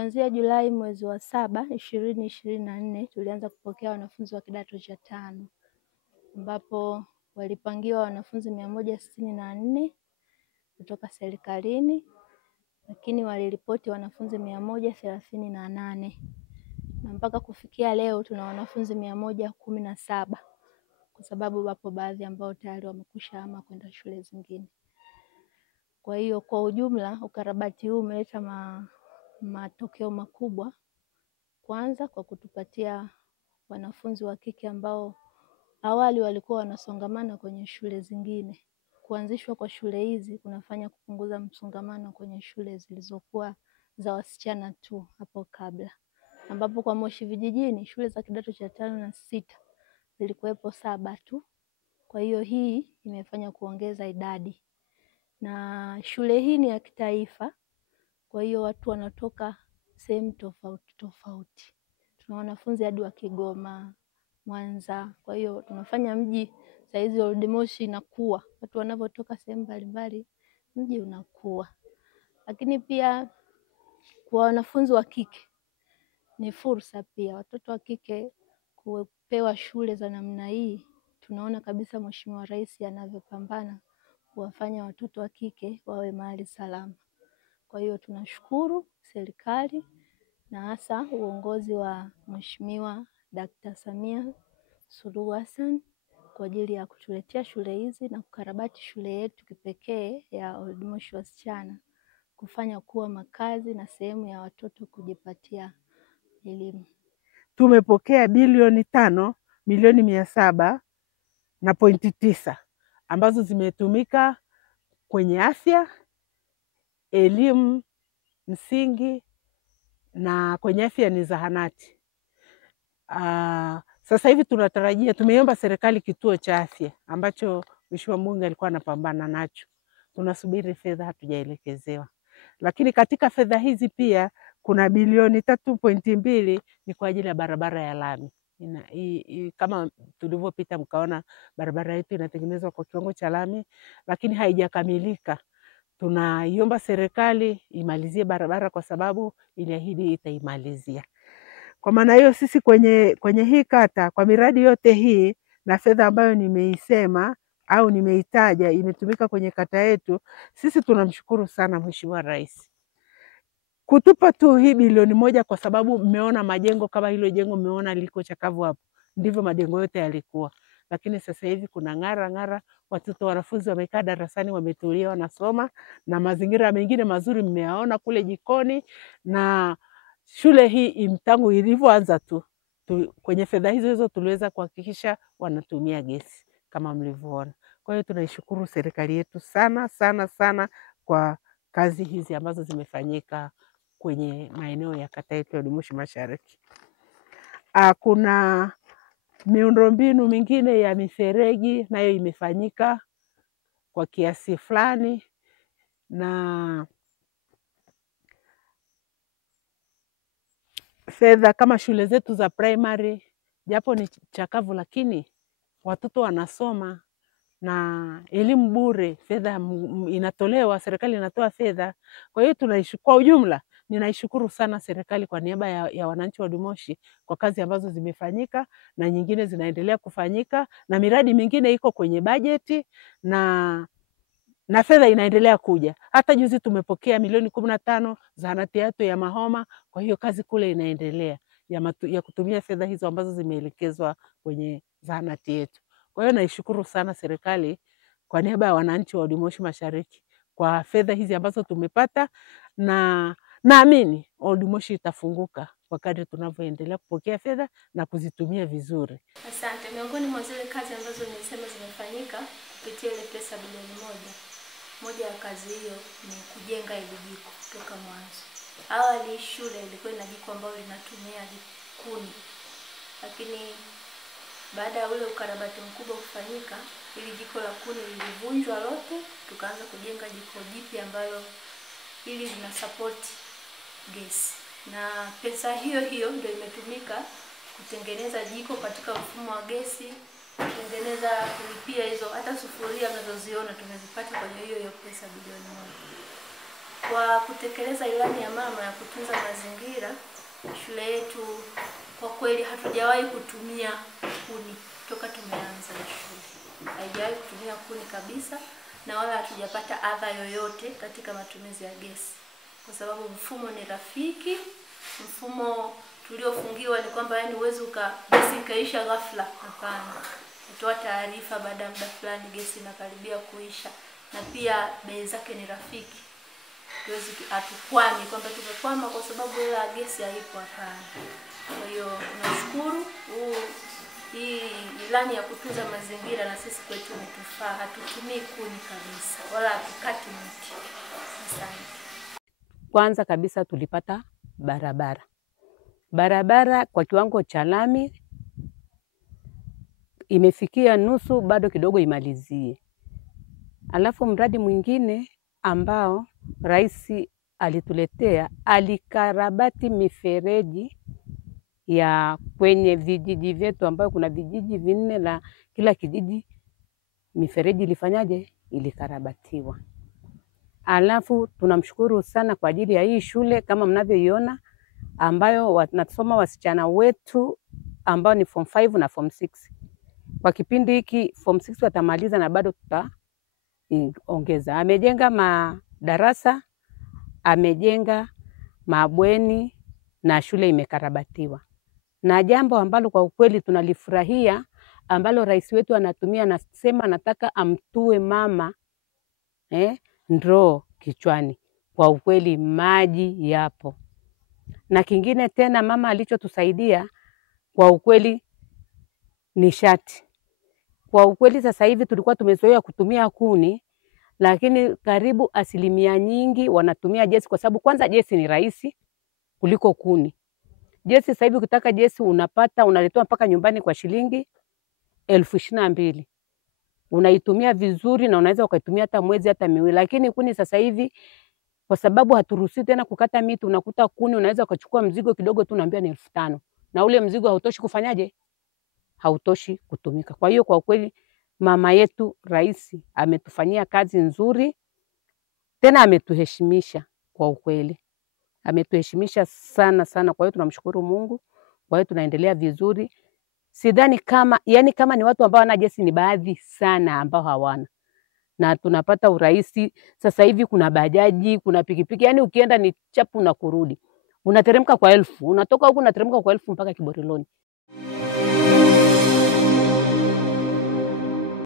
Kuanzia Julai mwezi wa 7, 2024 tulianza kupokea wanafunzi wa kidato cha 5 ambapo walipangiwa wanafunzi 164 kutoka serikalini, lakini waliripoti wanafunzi 138 na mpaka kufikia leo tuna wanafunzi 117 kwa sababu wapo baadhi ambao tayari wamekushahama kwenda shule zingine. Kwa hiyo kwa ujumla ukarabati huu umeleta matokeo makubwa, kwanza kwa kutupatia wanafunzi wa kike ambao awali walikuwa wanasongamana kwenye shule zingine. Kuanzishwa kwa shule hizi kunafanya kupunguza msongamano kwenye shule zilizokuwa za wasichana tu hapo kabla, ambapo kwa Moshi vijijini shule za kidato cha 5 na 6 zilikuwepo 7 tu. Kwa hiyo hii imefanya kuongeza idadi, na shule hii ni ya kitaifa. Kwa hiyo watu wanatoka sehemu tofauti tofauti. Tuna wanafunzi hadi wa Kigoma, Mwanza. Kwa hiyo tunafanya mji saizi Old Moshi inakuwa. Watu wanapotoka sehemu mbalimbali mji unakuwa. Lakini pia kwa wanafunzi wa kike ni fursa pia. Watoto wa kike kupewa shule za namna hii, tunaona kabisa Mheshimiwa Rais anavyopambana kuwafanya watoto wa kike wawe mahali salama. Kwa hiyo tunashukuru serikali na hasa uongozi wa Mheshimiwa Dr. Samia Suluhu Hassan kwa ajili ya kutuletea shule hizi na kukarabati shule yetu kipekee ya Old Moshi wasichana, kufanya kuwa makazi na sehemu ya watoto kujipatia elimu. Tumepokea bilioni 5,700,000.9 ambazo zimetumika kwenye afya, elimu msingi, na kwenye afya ni zahanati. Sasa hivi tunatarajia, tumeomba serikali kituo cha afya ambacho Mheshimiwa Mbunge alikuwa anapambana nacho. Tunasubiri fedha, hatujaelekezewa. Lakini katika fedha hizi pia kuna bilioni 3.2 ni kwa ajili ya barabara ya lami. Kama tulivyopita mkaona barabara yetu inatengenezwa kwa kiwango cha lami, lakini haijakamilika. Tunaiomba serikali imalizie barabara kwa sababu iliahidi itaimalizia. Kwa maana hiyo sisi kwenye hii kata, kwa miradi yote hii na fedha ambayo nimeisema au nimeitaja imetumika kwenye kata yetu, sisi tunamshukuru sana Mheshimiwa Rais kutupa tu hii bilioni 1, kwa sababu mmeona majengo kama hilo jengo mmeona liko chakavu hapo, ndivyo majengo yote yalikuwa. Lakini sasa hivi kuna ng'ara, watoto wanafunzi wamekaa darasani wametulia wanasoma, na mazingira mengine mazuri mmeyaona kule jikoni. Na shule hii tangu ilivyoanza tu kwenye fedha hizo tuliweza kuhakikisha wanatumia gesi kama mlivyoona. Kwa hiyo tunaishukuru serikali yetu sana sana sana kwa kazi hizi ambazo zimefanyika kwenye maeneo ya kata yetu ya Old Moshi Mashariki. Kuna miundombinu mingine ya mifereji nayo imefanyika kwa kiasi fulani, na fedha kama shule zetu za primary japo ni chakavu, lakini watoto wanasoma na elimu bure, fedha inatolewa, serikali inatoa fedha. Kwa hiyo kwa ujumla ninaishukuru sana serikali kwa niaba ya wananchi wa Old Moshi kwa kazi ambazo zimefanyika na nyingine zinaendelea kufanyika, na miradi mingine iko kwenye bajeti na fedha inaendelea kuja. Hata juzi tumepokea milioni 15 zahanati yetu ya Mahoma. Kwa hiyo kazi kule inaendelea ya kutumia fedha hizo ambazo zimeelekezwa kwenye zahanati yetu. Kwa hiyo naishukuru sana serikali kwa niaba ya wananchi wa Old Moshi Mashariki kwa fedha hizi ambazo tumepata, na naamini Old Moshi itafunguka kwa kadri tunavyoendelea kupokea fedha na kuzitumia vizuri. Asante. Miongoni mwa zile kazi ambazo nimesema zimefanyika kupitia ile pesa bilioni 1 ya kazi hiyo ni kujenga ile jiko kutoka mwanzo. Awali shule ilikuwa ina jiko ambalo linatumia kuni, lakini baada ya ule ukarabati mkubwa kufanyika, ili jiko la kuni lilivunjwa lote, tukaanza kujenga jiko jipya ambalo ili lina support gesi. Na pesa hiyo ndio imetumika kutengeneza jiko katika mfumo wa gesi, kutengeneza kulipia hizo hata sufuria mnazoziona tumezipata kwenye hiyo pesa bilioni 1. Kwa kutekeleza ilani ya mama ya kutunza mazingira, shule yetu kwa kweli hatujawahi kutumia kuni toka tumeanza shule. Haijawahi kutumia kuni kabisa, na wala hatujapata adha yoyote katika matumizi ya gesi, kwa sababu mfumo ni rafiki. Mfumo tuliofungiwa ni kwamba yani uwezo gesi ikaisha ghafla. Hapana, kutoa taarifa baada ya muda fulani gesi inakaribia kuisha, na pia bei zake ni rafiki. Tuwezi hatukwami kwamba tumekwama kwa sababu ile gesi haipo. Hapana. Kwa hiyo tunashukuru hii ilani ya kutunza mazingira, na sisi kwetu imetufaa. Hatutumii kuni kabisa wala hatukati miti. Asante. Kwanza kabisa tulipata barabara kwa kiwango cha lami, imefikia nusu, bado kidogo imalizie. Alafu mradi mwingine ambao rais alituletea, alikarabati mifereji ya kwenye vijiji vyetu, ambayo kuna vijiji 4 na kila kijiji mifereji ilifanyaje, ilikarabatiwa. Alafu tunamshukuru sana kwa ajili ya hii shule kama mnavyoiona, ambayo wanasoma wasichana wetu ambao ni form 5 na form 6. Kwa kipindi hiki form 6 watamaliza na bado tutaongeza. Amejenga madarasa, amejenga mabweni na shule imekarabatiwa. Na jambo ambalo kwa ukweli tunalifurahia, ambalo rais wetu anatumia, anasema nataka amtue mama ndoo kichwani. Kwa ukweli maji yapo. Na kingine tena mama alichotusaidia kwa ukweli nishati. Kwa ukweli sasa hivi tulikuwa tumezoea kutumia kuni, lakini karibu asilimia nyingi wanatumia gesi, kwa sababu kwanza gesi ni rahisi kuliko kuni. Gesi sasa hivi ukitaka gesi unapata, unaletewa mpaka nyumbani kwa shilingi 22,000. Unaitumia vizuri na unaweza ukaitumia hata mwezi hata miwili. Lakini kuni sasa hivi kwa sababu haturuhusi tena kukata miti, unakuta kuni unaweza ukachukua mzigo kidogo tu unaambia ni 5,000. Na ule mzigo hautoshi kufanyaje? Hautoshi kutumika. Kwa hiyo kwa kweli mama yetu rais ametufanyia kazi nzuri, tena ametuheshimisha kwa ukweli. Ametuheshimisha sana sana, kwa hiyo tunamshukuru Mungu. Kwa hiyo tunaendelea vizuri. Sidhani kama kama ni watu ambao wana gesi ni baadhi sana ambao hawana. Na tunapata urahisi. Sasa hivi kuna bajaji, kuna pikipiki, yani ukienda ni chapu na kurudi. Unateremka kwa 1000, unatoka huku unateremka kwa 1000 mpaka Kiboriloni.